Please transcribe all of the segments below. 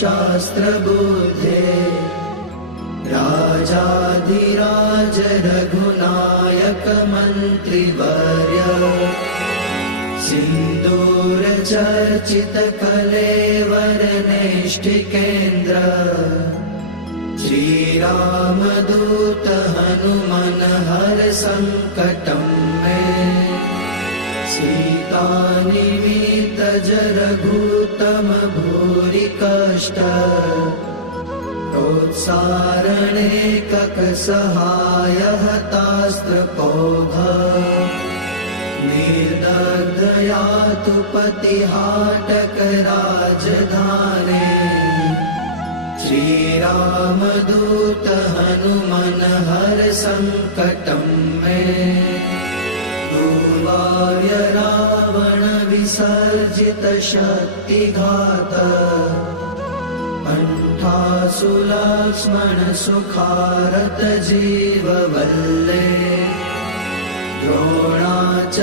शास्त्रबुद्धे राजाधिराज रघुनायक मन्त्रिवर्य सिन्दूर चर्चित कलेवर नैष्ठिकेन्द्र श्रीरामदूत हनुमन हर संकटं मे सीतानिमित्त रघुतम भूरि कष्ट प्रोत्सारणे ककसहाय हतास्त्रपौघ निर्दग्धया तु पतिहाटक राजधाने श्रीरामदूत हनुमन हर संकटं मे दूर्वार्य रावण विसर्जित शक्तिघात कंठासु लक्ष्मण सुखारत जीववल्ले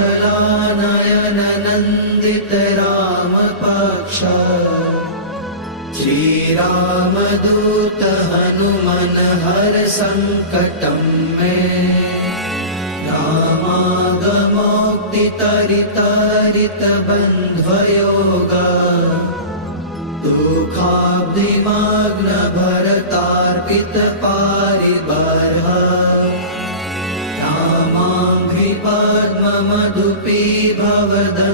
द्रोणाचलानयन नन्दित राम पक्ष श्रीरामदूत हनुमन हर संकटं मे रामागमोक्तितरितरित बन्ध्वयोग दुःखाब्धिमग्न भरतार्पित पारिबर्ह रामाङ्घ्रिपद्ममधुपी भवदन्तरात्मन्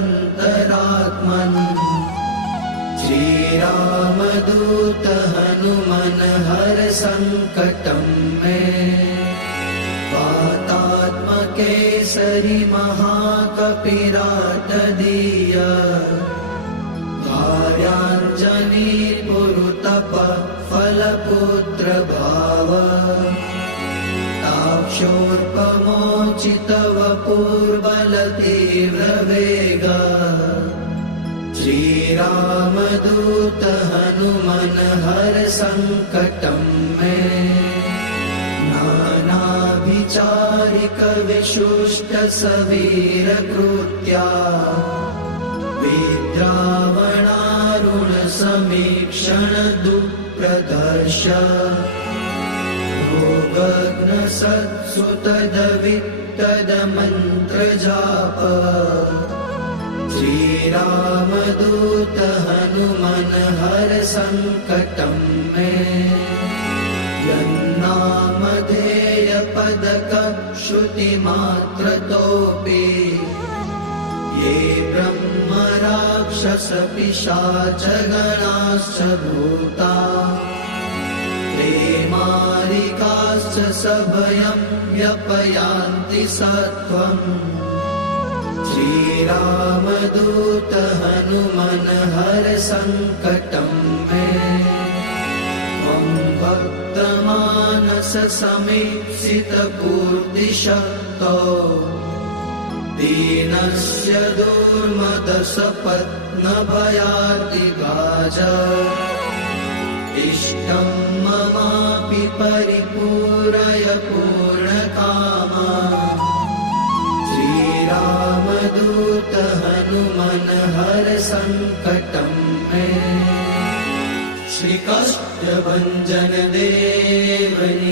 श्रीरामदूत हनुमन हर संकटं मे वातात्मकेसरि महाकपिराटदीय भार्याञ्जनी पुरुतप फलपुत्र भाव ताक्षोर्पमोचित वपुर्बल तीव्र वेग श्रीरामदूत हनुमन हर संकटं मे नानाभिचारिक विशुष्ट सवीर कृत्या विद्रावणारुण समीक्षण दुःप्रदर्श भोगग्न सत्सुतदवित्तद मंत्र जाप श्रीरामदूत हनुमन हर संकटं मे यन्नामधेय पदक श्रुतिमात्रतोऽपि ये ब्रह्म राक्षस पिशाच गणाश्च भूता प्रेमारिकाश्च सभयं व्यपयान्ति सत्वम् श्रीरामदूत हनुमन हर संकटं मे त्वं भक्तमानस समीप्सित पूर्तिशक्तो दीनस्य दुर्मदसपत्न भयातिभाज इष्टं ममापि परिपूरय पूर्णकामा श्रीरामदूत हनुमन हर संकटं मे श्रीकाष्ठभञ्जन देवनी